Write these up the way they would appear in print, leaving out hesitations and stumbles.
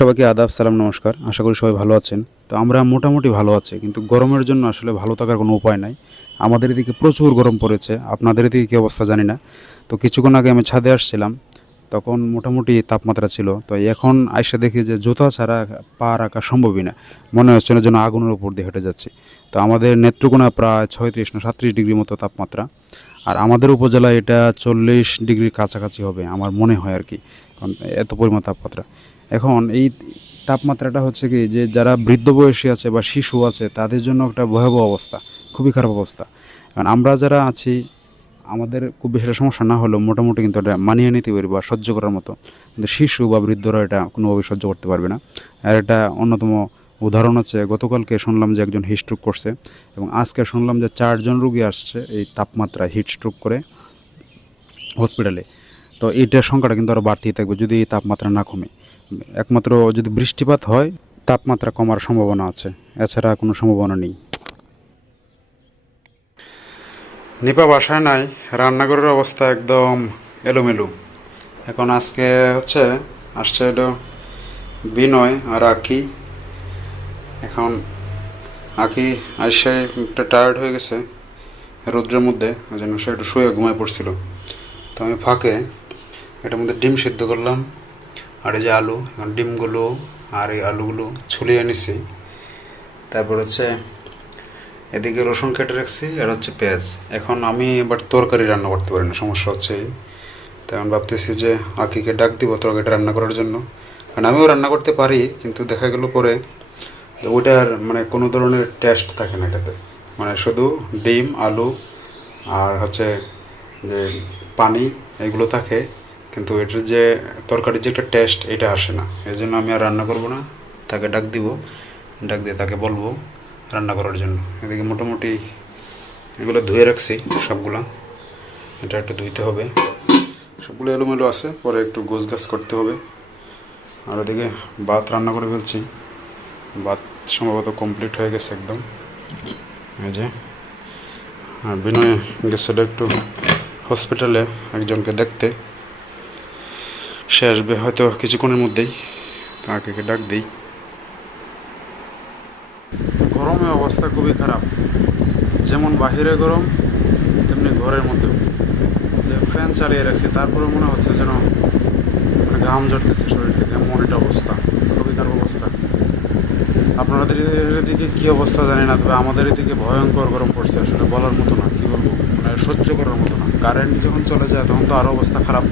সবাইকে আদাব, সালাম, নমস্কার। আশা করি সবাই ভালো আছেন। তো আমরা মোটামুটি ভালো আছি, কিন্তু গরমের জন্য আসলে ভালো থাকার কোনো উপায় নাই। আমাদের এদিকে প্রচুর গরম পড়েছে, আপনাদের এদিকে কী অবস্থা জানি না। তো কিছুক্ষণ আগে আমি ছাদে আসছিলাম, তখন মোটামুটি তাপমাত্রা ছিল। তো এখন আইসা দেখি যে জুতা ছাড়া পা রাখা সম্ভবই না, মনে হচ্ছে না যেন আগুনের উপর দিয়ে হেঁটে যাচ্ছি। তো আমাদের নেত্রকোনা প্রায় 36 না 37 ডিগ্রি মতো তাপমাত্রা, আর আমাদের উপজেলায় এটা 40 ডিগ্রির কাছাকাছি হবে আমার মনে হয় আর কি, কারণ এত পরিমাণ তাপমাত্রা। এখন এই তাপমাত্রাটা হচ্ছে কি, যে যারা বৃদ্ধ বয়সী আছে বা শিশু আছে তাদের জন্য একটা ভয়াবহ অবস্থা, খুবই খারাপ অবস্থা। কারণ আমরা যারা আছি আমাদের খুব বেশি একটা সমস্যা না হলেও মোটামুটি কিন্তু এটা মানিয়ে নিতে পারি বা সহ্য করার মতো, কিন্তু শিশু বা বৃদ্ধরা এটা কোনোভাবেই সহ্য করতে পারবে না। আর এটা অন্যতম উদাহরণ হচ্ছে, গতকালকে শুনলাম যে একজন হিটস্ট্রোক করছে, এবং আজকে শুনলাম যে 4জন রুগী আসছে এই তাপমাত্রায় হিটস্ট্রোক করে হসপিটালে। তো এইটার সংখ্যাটা কিন্তু আরও বাড়তেই থাকবে যদি এই তাপমাত্রা না কমে। একমাত্র যদি বৃষ্টিপাত হয় তাপমাত্রা কমার সম্ভাবনা আছে, এছাড়া কোনো সম্ভাবনা নেই। নিপা বাসায় নাই, রান্নাঘরের অবস্থা একদম এলোমেলো। এখন আজকে হচ্ছে আসছে এটা বিনয় আর আঁকি। এখন আঁকি আইসে একটা টায়ার্ড হয়ে গেছে রৌদ্রের মধ্যে, ওই জন্য সে একটু শুয়ে ঘুমায় পড়ছিল। তো আমি ফাঁকে এটার মধ্যে ডিম সিদ্ধ করলাম, আর এই যে আলু, এখন ডিমগুলো আর এই আলুগুলো ছুলিয়ে নিছি। তারপর হচ্ছে এদিকে রসুন কেটে রাখছি, আর হচ্ছে পেঁয়াজ। এখন আমি এবার তরকারি রান্না করতে পারি না, সমস্যা হচ্ছে এই। তো এখন ভাবতেছি যে আকিকে ডাক দিব তরকারিটা রান্না করার জন্য, কারণ আমিও রান্না করতে পারি, কিন্তু দেখা গেল পরে ওইটার মানে কোনো ধরনের টেস্ট থাকে না এটাতে। মানে শুধু ডিম, আলু আর হচ্ছে যে পানি, এগুলো থাকে, কিন্তু এটার যে তরকারির যে একটা টেস্ট এটা আসে না। এই জন্য আমি আর রান্না করবো না, তাকে ডাক দিব, ডাক দিয়ে তাকে বলবো রান্না করার জন্য। এদিকে মোটামুটি এগুলো ধুয়ে রাখছি সবগুলা, এটা একটু ধুইতে হবে। সবগুলো এলোমেলো আছে, পরে একটু গোছ গাছ করতে হবে। আর ওদিকে ভাত রান্না করে ফেলছি, ভাত সম্ভবত কমপ্লিট হয়ে গেছে একদম। এই যে আর বিনয় গেছিল একটু হসপিটালে একজনকে দেখতে, সে আসবে হয়তো কিছুক্ষণের মধ্যেই, তাকে ডাক দিই। গরমে অবস্থা খুবই খারাপ, যেমন বাহিরে গরম তেমনি ঘরের মধ্যেও। যে ফ্যান চালিয়ে রাখছি তারপরে মনে হচ্ছে যেন মানে ঘাম ঝরতেছে শরীর থেকে, এমন একটা অবস্থা, খুবই খারাপ অবস্থা। আপনাদের এদিকে কী অবস্থা জানি না, তবে আমাদের এদিকে ভয়ঙ্কর গরম পড়ছে, আসলে বলার মতো না, কী বলবো, মানে সহ্য করার মতো না। কারেন্ট যখন চলে যায় তখন তো আরও অবস্থা খারাপ।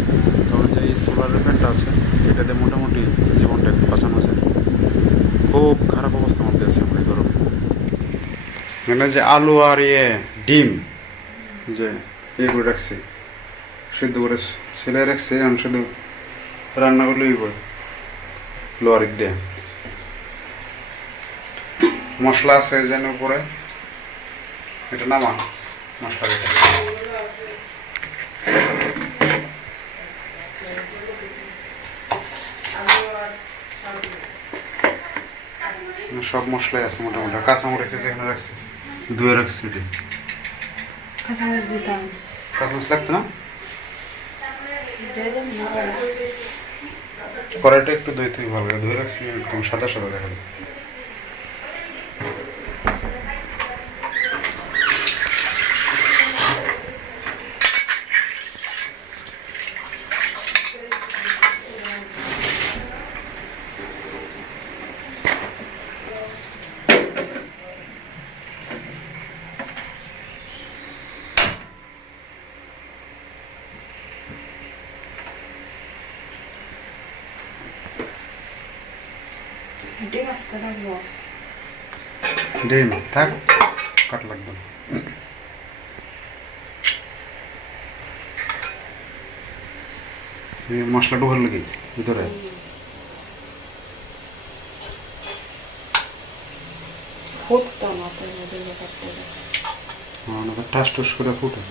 তখন যে এই সোলারের ফ্যানটা আছে এটাতে মোটামুটি জীবনটা একটু বাঁচানো যায়। খুব খারাপ অবস্থার মধ্যে আছে আমরা এই গরমে। এখানে যে আলু আর ডিম যে করে রাখছি, সিদ্ধ করে ছেলে রাখছি, আমি শুধু রান্না করলেই লোয়ারিক দিয়ে। মশলা আছে যেন উপরে, এটা নামা মশলা দিতে সব মশলাই আছে মোটামুটি। কাঁচামরিচ যেখানে রাখছি ধুয়ে রাখছি, কাঁচামরিচ দিতাম, কাঁচামরিচ লাগতো না, কড়াইটা একটু ধুইতে ভালো, ধুয়ে রাখছি একদম সাদা সাদা দেখা যায়। ডিম আসতে লাগবো, ডিম থাক, কাট লাগবে। মশলা ঢোকার লাগে ভিতরে, ফুটতো না তো টাস টুস করে ফুটে।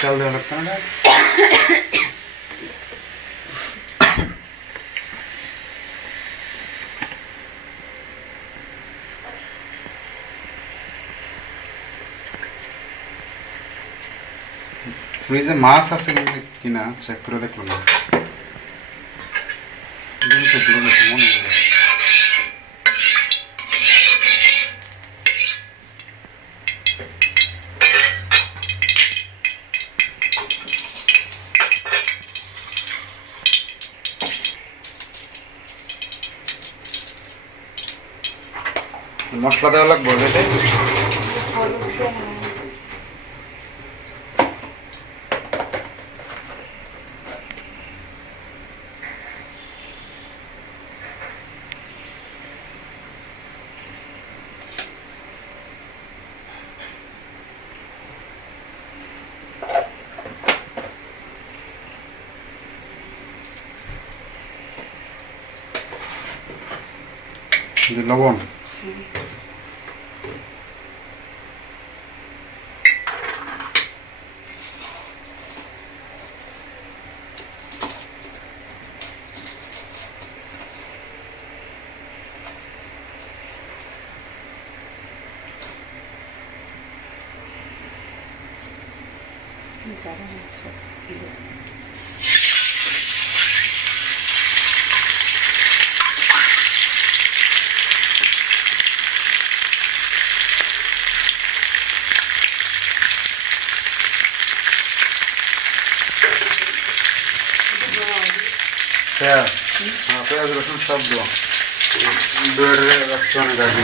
চাল দেওয়া লাগতো না, ফ্রিজে মাছ আছে কিনা চেক করে দেখলো না। একদম তো দূরে আছে, মনে হয়। মশলা দেওয়া লাগবে এটাতে। হলুদ দিয়ে না। যে লবণ গরম মশলা। পেঁয়াজ, হ্যাঁ পেঁয়াজ রসুন সব দেবো। দইয়ের রাখছি অনেক আগে।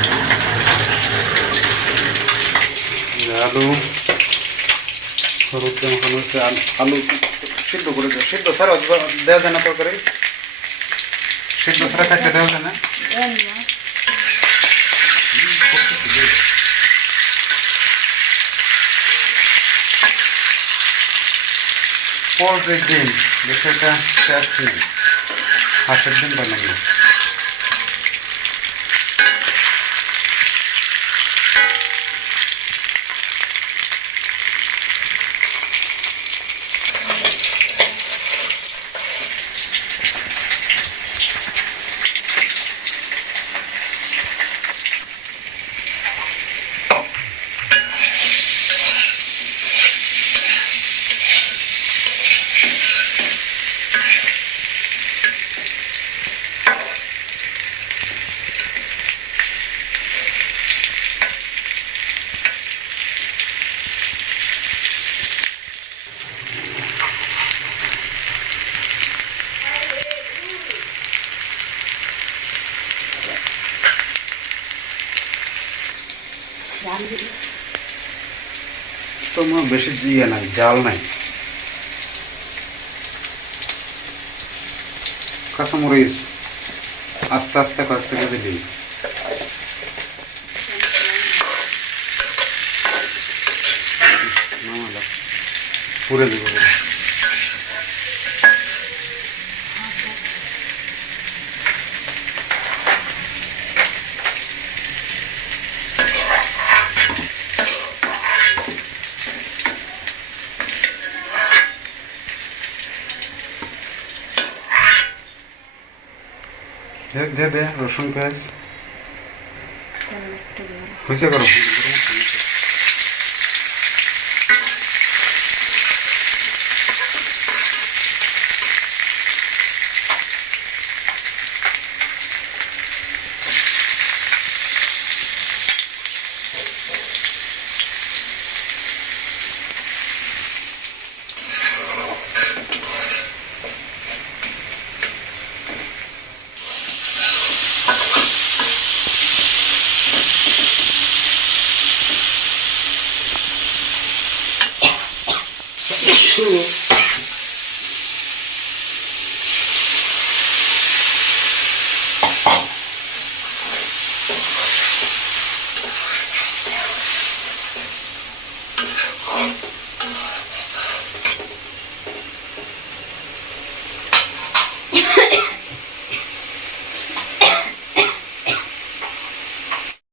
আলু হলুদ দিয়ে মাখানো হচ্ছে। আলু সিদ্ধ করে দেয়, সিদ্ধ ছাড়া দেওয়া যায় না তরকারি, সিদ্ধ ছাড়া খাইতে দেওয়া যায় না। দেন না। পোলট্রির ডিম, দেখে একটা টেস্ট নেই, হাঁসের ডিম বানাই না। তো বেশি ইয়ে নাই, জাল নাই। কাঁচামরিচ আস্তে আস্তে কয়েকটা কেটে দিই। পুরে দিব। দে দে রসুন পেঁয়াজ হয়েছে করো।